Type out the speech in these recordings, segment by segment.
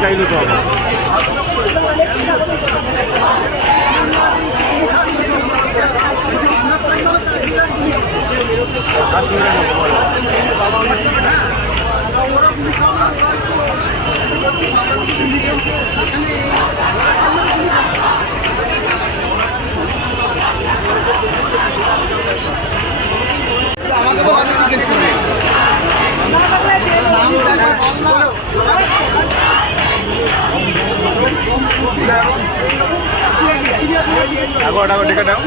চাইলে হবে। আমাকে তো আমি জিজ্ঞেস করি দাম চাইবে বল না। আগো আগো টিকিট দাও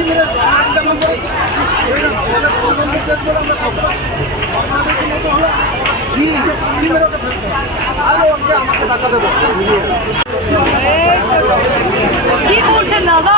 কি টাকা করছেন দাদা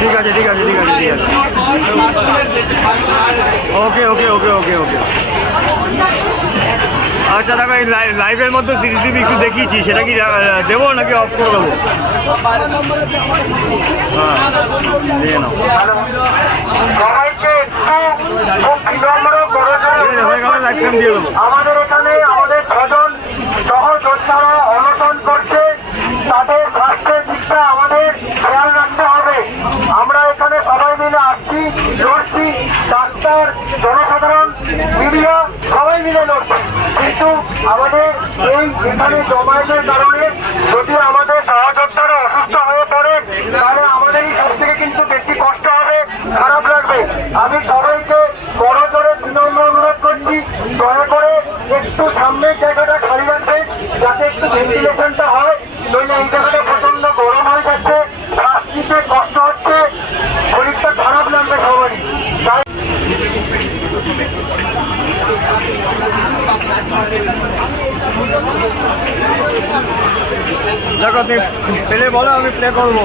ঠিক আছে ঠিক আছে ঠিক আছে ঠিক আছে। ওকে ওকে ওকে ওকে ওকে আচ্ছা দেখো, এই লাই- লাইভের মধ্যে সিসিটিভি একটু দেখিয়েছি, সেটা কি দেবো নাকি অফ করে দেবো? হ্যাঁ নিয়ে নাও। আমাদের এখানে আমাদের ছজন সহযোদ্ধারা অনশন করছে তাদের স্বাস্থ্যের দিকটা আমাদের খেয়াল রাখতে হবে আমরা এখানে সবাই মিলে আসছি লড়ছি ডাক্তার জনসাধারণ মিডিয়া সবাই মিলে লড়ছি কিন্তু আমাদের এই এখানে জমায়েতের কারণে যদি আমাদের সহযোদ্ধারা অসুস্থ হয়ে পড়ে তাহলে আমাদেরই সব থেকে কিন্তু বেশি কষ্ট হবে খারাপ লাগবে আমি সবাইকে বড় জোরে বিনম্র অনুরোধ করছি দয়া করে একটু সামনের জায়গাটা খালি রাখবেন যাতে একটু হয় গরম হয়ে যাচ্ছে শ্বাস কষ্ট হচ্ছে, শরীরটা খারাপ সবারই। দেখো, তুমি প্লে বলো, আমি প্লে করব।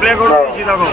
প্লে করে দিচ্ছি দেখো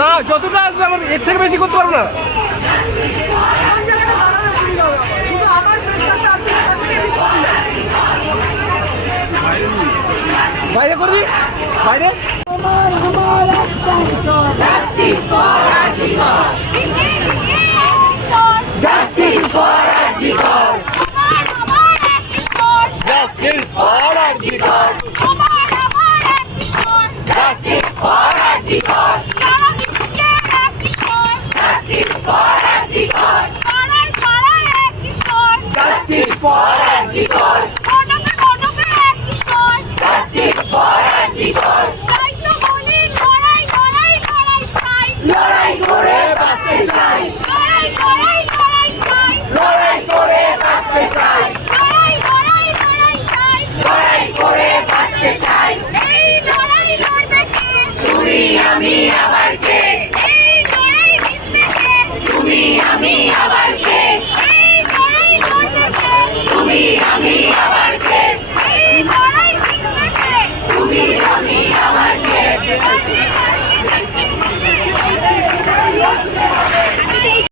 না যতটা আসবে আমার এর থেকে বেশি করতে পারব না। বাইরে করবি বাইরে Justice for Antigua! Justice for Antigua!